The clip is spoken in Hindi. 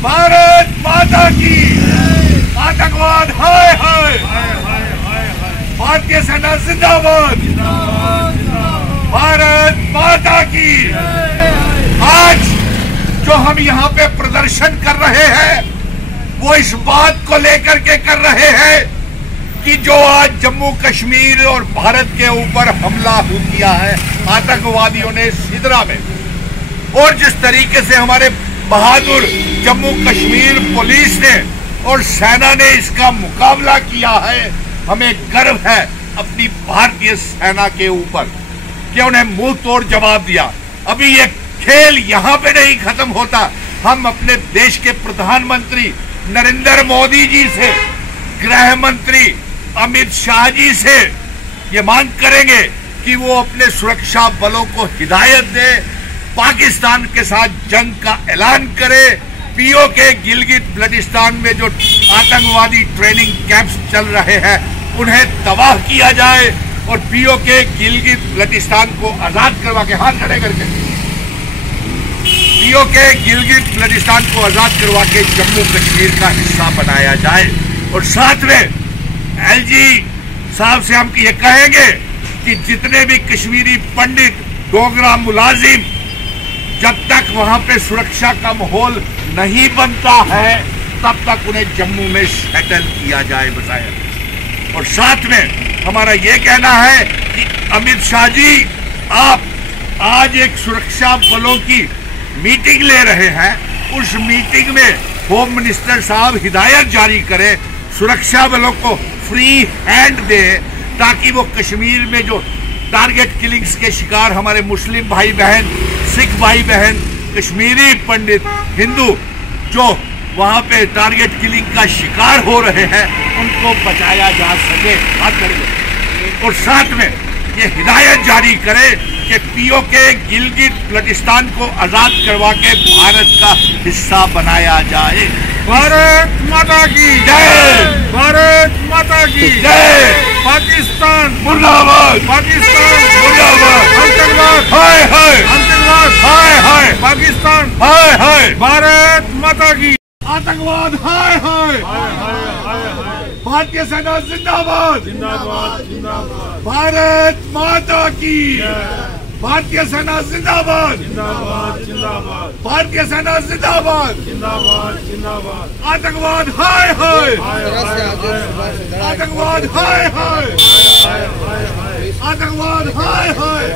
भारत माता की। आतंकवाद हाय हाय। भारतीय सेना जिंदाबाद। भारत माता की। आज जो हम यहाँ पे प्रदर्शन कर रहे हैं वो इस बात को लेकर के कर रहे हैं कि जो आज जम्मू कश्मीर और भारत के ऊपर हमला किया है आतंकवादियों ने सिदरा में, और जिस तरीके से हमारे बहादुर जम्मू कश्मीर पुलिस ने और सेना ने इसका मुकाबला किया है, हमें गर्व है अपनी भारतीय सेना के ऊपर कि उन्हें मुंह तोड़ जवाब दिया। अभी ये खेल यहाँ पे नहीं खत्म होता। हम अपने देश के प्रधानमंत्री नरेंद्र मोदी जी से, गृह मंत्री अमित शाह जी से ये मांग करेंगे कि वो अपने सुरक्षा बलों को हिदायत दे, पाकिस्तान के साथ जंग का ऐलान करे, पीओके गिलगित बल्टिस्तान में जो आतंकवादी ट्रेनिंग कैंप्स चल रहे हैं उन्हें तबाह किया जाए और पीओके गिलगित बल्टिस्तान को आजाद करवा के, हाथ खड़े करके, पीओके गिलगित बल्टिस्तान को आजाद करवा के जम्मू कश्मीर का हिस्सा बनाया जाए। और साथ में एलजी साहब से हम ये कहेंगे कि जितने भी कश्मीरी पंडित, डोगरा मुलाजिम, जब तक वहां पे सुरक्षा का माहौल नहीं बनता है तब तक उन्हें जम्मू में सेटल किया जाए बजाय। और साथ में हमारा ये कहना है कि अमित शाह जी, आप आज एक सुरक्षा बलों की मीटिंग ले रहे हैं, उस मीटिंग में होम मिनिस्टर साहब हिदायत जारी करें, सुरक्षा बलों को फ्री हैंड दे, ताकि वो कश्मीर में जो टारगेट किलिंग्स के शिकार हमारे मुस्लिम भाई बहन, सिख भाई बहन, कश्मीरी पंडित, हिंदू जो वहां पे टारगेट किलिंग का शिकार हो रहे हैं उनको बचाया जा सके। बात करेंगे। और साथ में ये हिदायत जारी करे कि पीओके गिलगित बल्टिस्तान को आजाद करवा के भारत का हिस्सा बनाया जाए। भारत माता की जय। भारत माता की जय। पाकिस्तान मुर्दाबाद। पाकिस्तान मुर्दाबाद। आतंकवाद हाय हाय। आतंकवाद हाय हाय। पाकिस्तान हाय हाय। भारत माता की। आतंकवाद हाय हाय। भारतीय सेना जिंदाबाद। जिंदाबाद जिंदाबाद। भारत माता की। भारतीय सेना जिंदाबाद। जिंदाबाद जिंदाबाद। भारतीय सेना जिंदाबाद। जिंदाबाद जिंदाबाद। आतंकवाद हाय हाय। आतंकवाद हाय हाय। आतंकवाद हाय हाय।